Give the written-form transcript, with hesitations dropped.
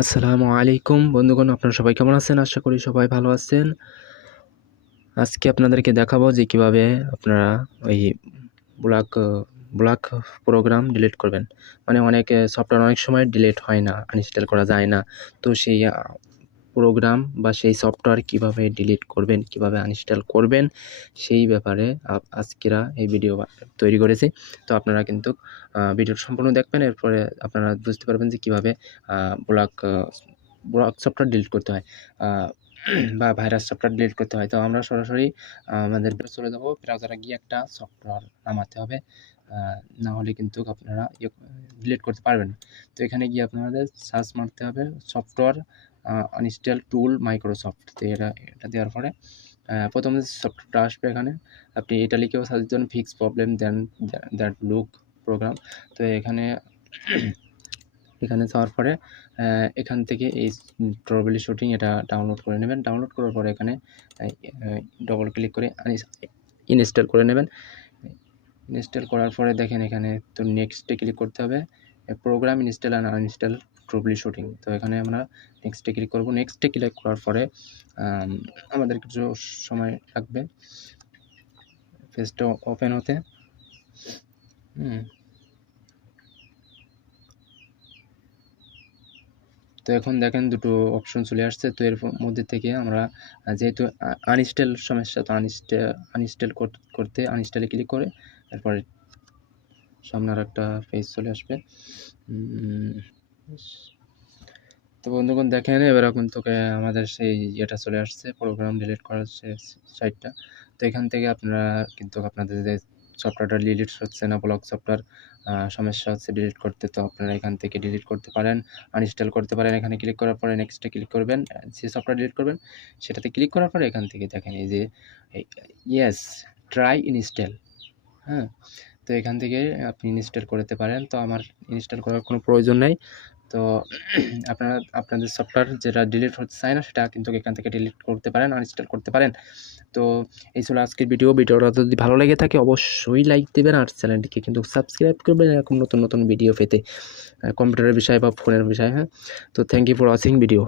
আসসালামু আলাইকুম বন্ধুগণ, আপনারা সবাই কেমন আছেন? আশা করি সবাই ভালো আছেন। আজকে আপনাদেরকে দেখাবো যে কিভাবে আপনারা ওই ব্লক ব্লক প্রোগ্রাম ডিলিট করবেন। মানে অনেক সফটওয়্যার অনেক সময় ডিলিট হয় না, আনইনস্টল করা যায় না। তো সেই প্রোগ্রাম বা সেই সফটওয়্যার কিভাবে ডিলিট করবেন, কিভাবে আনইনস্টল করবেন, সেই ব্যাপারে আজকেরা এই ভিডিও তৈরি করেছি। তো আপনারা কিন্তু ভিডিওটা সম্পূর্ণ দেখবেন, এরপরে আপনারা বুঝতে পারবেন যে কীভাবে ব্লক সফটওয়্যার ডিলিট করতে হয় বা ভাইরাস সফটওয়্যার ডিলিট করতে হয়। তো আমরা সরাসরি আমাদের চলে যাবো, ব্রাউজারে গিয়ে একটা সফটওয়্যার নামাতে হবে, না হলে কিন্তু আপনারা ডিলিট করতে পারবেন না। তো এখানে গিয়ে আপনাদের সার্চ মারতে হবে সফটওয়্যার আনইনস্টল টুল মাইক্রোসফট। তো এটা দেওয়ার পরে প্রথমে সফটওয়্যারটা আসবে। এখানে আপনি এটা লিখেও সার্চ দেন fix problem then that look program. তো এখানে যাওয়ার পরে এখান থেকে এই ট্রাবল শুটিং এটা ডাউনলোড করে নেবেন। ডাউনলোড করার পরে এখানে ডবল ক্লিক করে ইনস্টল করে নেবেন। ইনস্টল করার পরে দেখেন এখানে তো নেক্সটে ক্লিক করতে হবে, program install and uninstall troubleshooting. তো এখানে আমরা নেক্সটে ক্লিক করব। নেক্সটে ক্লিক করার পরে আমাদের কিছু সময় লাগবে পেজটা ওপেন হতে। তো এখন দেখেন দুটো অপশন চলে আসছে। তো এর মধ্যে থেকে আমরা যেহেতু আনইনস্টল সমস্যা, তো আনইনস্টল করতে আনইনস্টলে ক্লিক করে এরপরে সামনে আর একটা পেজ চলে আসবে। তো বন্ধুগণ দেখেন এবার এখন তোকে আমাদের সেই ইয়েটা চলে আসছে, প্রোগ্রাম ডিলিট করার সাইটটা। তো এখান থেকে আপনারা কিন্তু আপনাদের যে সফটওয়্যারটা ডিলিট হচ্ছে না, ব্লক সফটওয়্যার সমস্যা হচ্ছে ডিলিট করতে, তো আপনারা এখান থেকে ডিলিট করতে পারেন, আনইনস্টল করতে পারেন। এখানে ক্লিক করার পরে নেক্সটে ক্লিক করবেন, যে সফটওয়্যার ডিলিট করবেন সেটাতে ক্লিক করার পরে এখান থেকে দেখেন এই যে ইয়েস ট্রাই ইনস্টল। হ্যাঁ, তো এখান থেকে আপনি ইনস্টল করতে পারেন। তো আমার ইনস্টল করার কোনো প্রয়োজন নেই। তো আপনারা আপনাদের সফটওয়্যার যেটা ডিলিট হতে চায় না সেটা কিন্তু এখান থেকে ডিলিট করতে পারেন, আনইনস্টল করতে পারেন। তো এই ছিল আজকের ভিডিওটা যদি ভালো লেগে থাকে অবশ্যই লাইক দেবেন আর চ্যানেলটিকে কিন্তু সাবস্ক্রাইব করবেন এরকম নতুন ভিডিও পেতে, কম্পিউটারের বিষয় বা ফোনের বিষয়। হ্যাঁ, তো thank you for watching video.